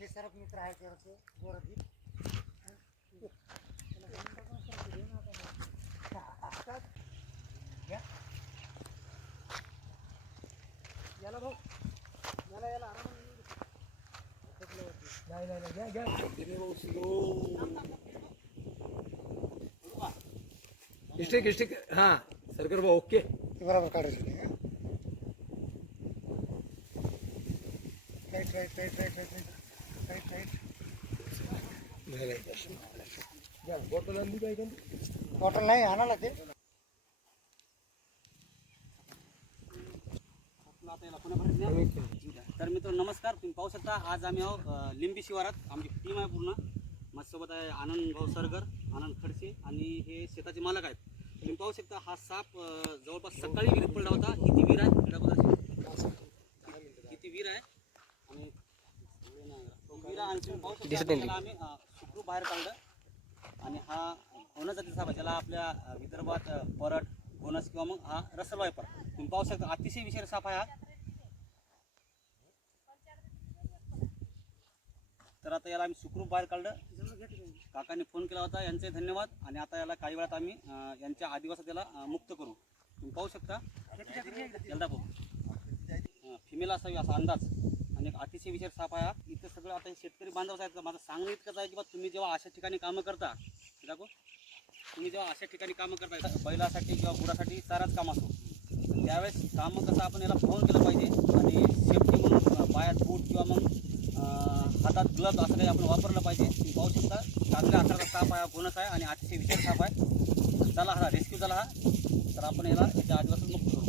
हे सर्व मित्र आहे ते गोरदीप याला भाऊ याला याला इष्टिक हाँ सरकर भाऊ ओके बराबर काढायचं नाही का right right right right right right right bottle आणली काय का बॉटल नाही आणाला ते तर मित्रांनो नमस्कार. तुम्ही पाहू शकता आज आम्ही आहोत लिंबी शिवारात. आमची टीम आहे पूर्ण. माझ्यासोबत आहे आनंद भाऊ सरगर, आनंद खडसे आणि हे शेताचे मालक आहेत. तुम्ही पाहू शकता हा साप जवळपास सकाळी विहिरीत पडला होता. किती विहीर आहे किती विहीर आहे आणि विहीर आणि तुम्ही पाहू शकता त्याला आम्ही सुखरूप बाहेर काढलं आणि हा होण्याचा साप आहे. त्याला आपल्या विदर्भात परट बोनस किंवा मग हा रसल वायपर. तुम्ही पाहू शकता अतिशय विषारी साप आहे हा. तर आता याला आम्ही सुखरूप बाहेर काढलं. काकांनी फोन केला होता, यांचे धन्यवाद. आणि आता याला काही वेळात आम्ही यांच्या आदिवासात याला मुक्त करू. तुम्ही पाहू शकता याला दाखव फिमेल असावी असा अंदाज आणि एक अतिशय विषारी साप आहे हा. इथं सगळं आता शेतकरी बांधवच आहेत. माझं सांगणं इतकंच आहे की बा तुम्ही जेव्हा अशा ठिकाणी कामं करता दाखव तुम्ही जेव्हा अशा ठिकाणी कामं करता बैलासाठी किंवा गुरासाठी चाराच काम असतो त्यावेळेस कामं कसं आपण याला पाहून केलं पाहिजे आणि सेफ्टी म्हणून पायात बूट किंवा मग हातात ग्लव्ज असं काही आपण वापरलं पाहिजे. तुम्ही पाहू शकता चांगल्या आकाराचा साप आहे, बोनस आहे आणि अतिशय विषारी साप आहे. झाला हा रेस्क्यू झाला हा. तर आपण याला याच्या आदिवासात मुक्त करू.